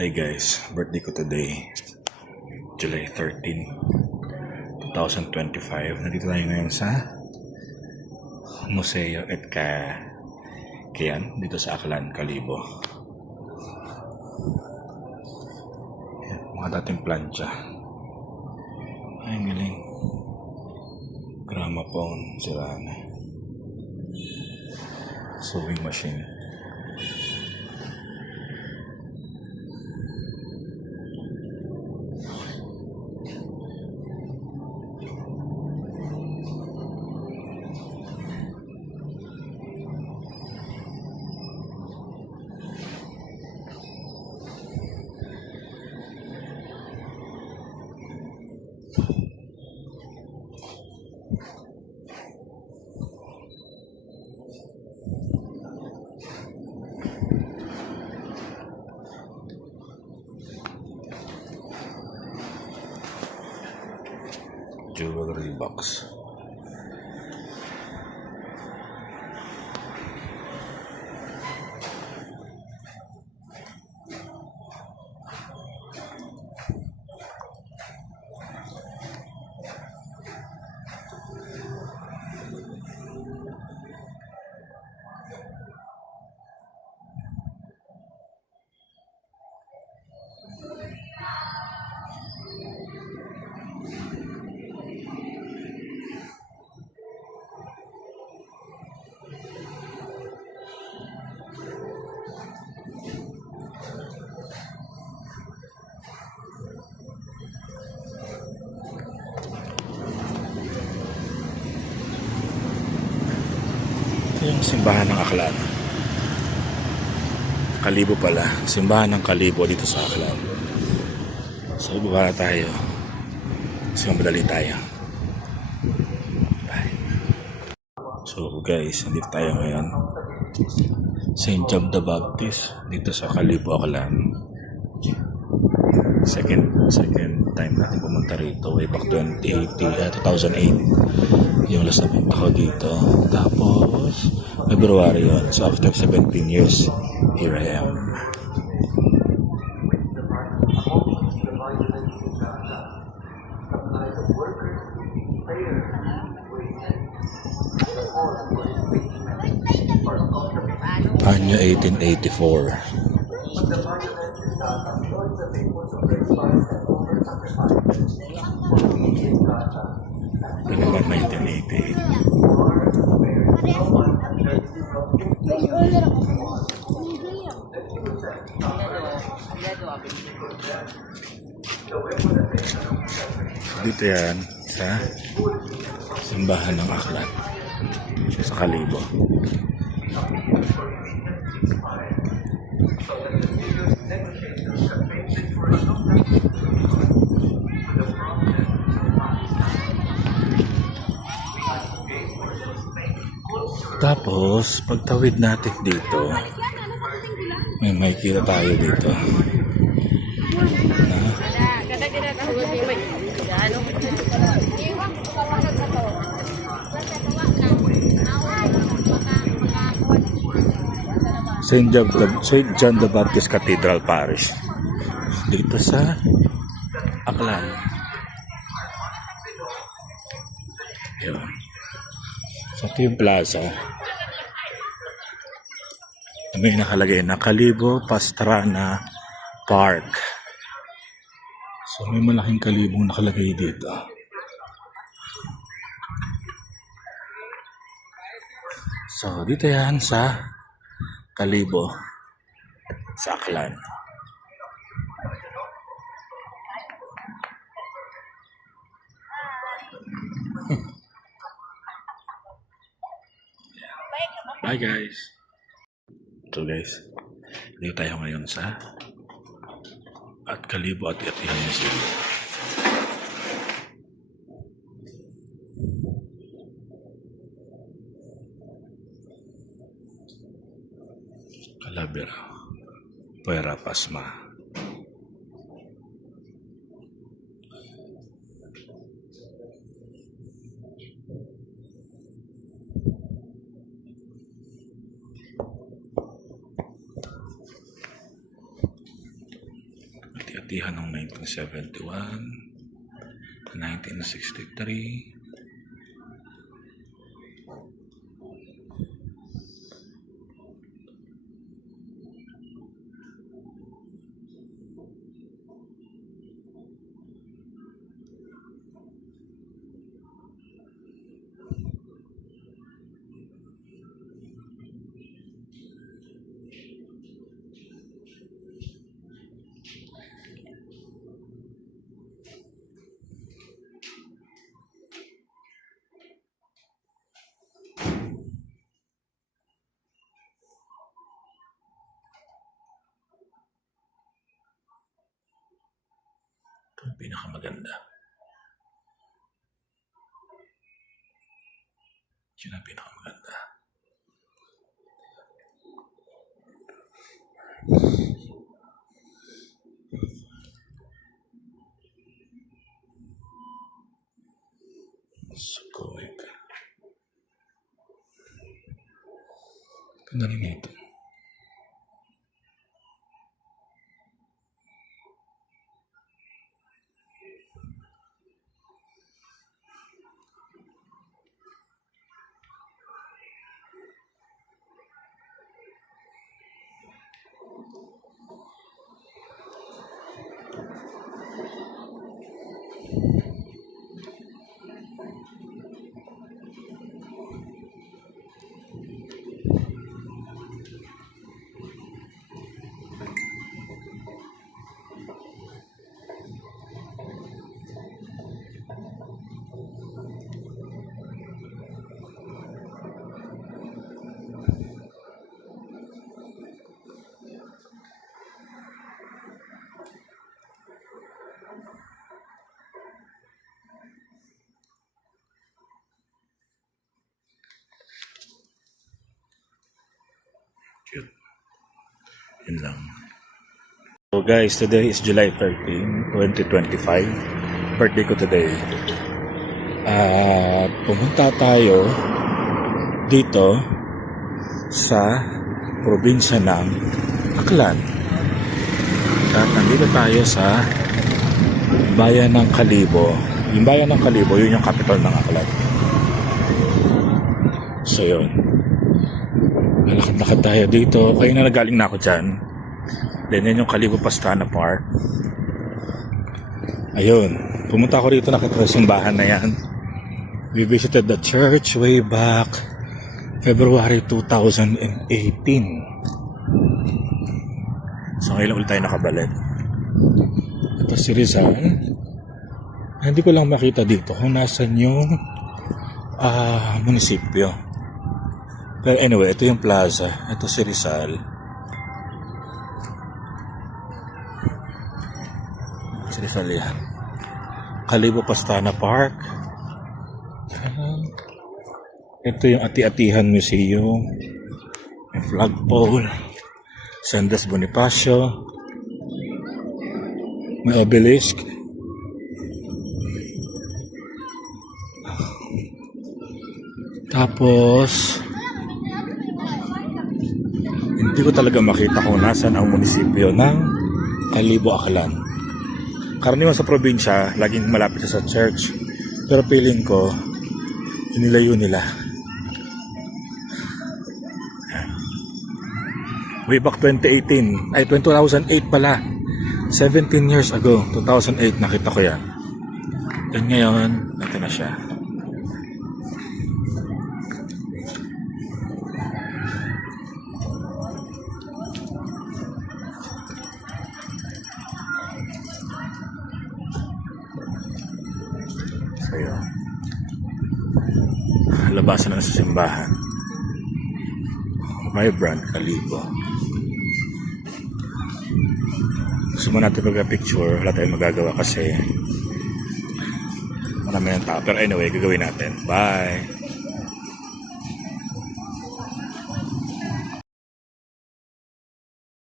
Hi guys, birthday ko today, July 13, 2025. Nandito tayo ngayon sa Museo at Kayan, dito sa Aklan, Kalibo. Ayan, mga dating plancha. Ay, ang galing. Gramophone, sira na. Sewing machine. Jewelry box. Ito yung simbahan ng Aklan. Kalibo pala. Simbahan ng Kalibo dito sa Aklan. So, ibaba na tayo. Kasi madali tayo. Bye. So, guys, nandito tayo ngayon. St. John the Baptist dito sa Kalibo, Aklan. Second time natin pumunta rito. Way back 2008. Yung last na punta ko dito. Tapos, February yun. So, after 17 years, here I am. Anyo 1884. Ito naman 1988. Dito yan sa simbahan ng Aklan sa Kalibo. Tapos, pagtawid natin dito, may makikita tayo dito na St. John the Baptist Cathedral Parish dito sa Aklan. Yun. So, ito yung plaza. May nakalagay na Kalibo Pastrana Park. So, may malaking kalibong nakalagay dito. So, dito yan sa Kalibo sa Aklan. Bye guys. So guys, dito tayo ngayon sa Kalibo at Atihan Museum. Calavera, Puera Pasma. ati-atihan ng 1971, 1963, ito ang pinakamaganda. Yun ang pinakamaganda. Sukoy ka. Ganda rin ito. Cute. Yun lang. So guys, today is July 13, 2025. Birthday ko today. Pumunta tayo dito sa probinsya ng Aklan. At nandito tayo sa bayan ng Kalibo. Yung bayan ng Kalibo, yun yung capital ng Aklan. So yun. Lakad-lakad tayo dito. Kaya na nagaling na ako dyan. Then yan yung Kalibo Pastana Park. Ayun. Pumunta ako rito, nakita yung simbahan na yan. We visited the church way back February 2018. So ngayon ulit tayo nakabalik. Ito si Rizal. Hindi ko lang makita dito kung nasan yung munisipyo. Pero anyway, ito yung plaza. Ito si Rizal. Si Rizal yan. Kalibo Pastana Park. Ito yung Ati-Atihan Museum. May flagpole. Sendas Bonifacio. May obelisk. Tapos hindi ko talaga makita kung nasan ang munisipyo ng Kalibo, Aklan. Karaniwan sa probinsya, laging malapit sa church. Pero feeling ko, inilayo nila. Way back 2018, ay 2008 pala. 17 years ago, 2008, nakita ko yan. And ngayon, natin na siya. So yun. Labasan na sa simbahan. Vibrant Kalibo. Gusto mo natin pagka-picture, wala tayong magagawa kasi marami ng tao. Pero anyway, gagawin natin. Bye!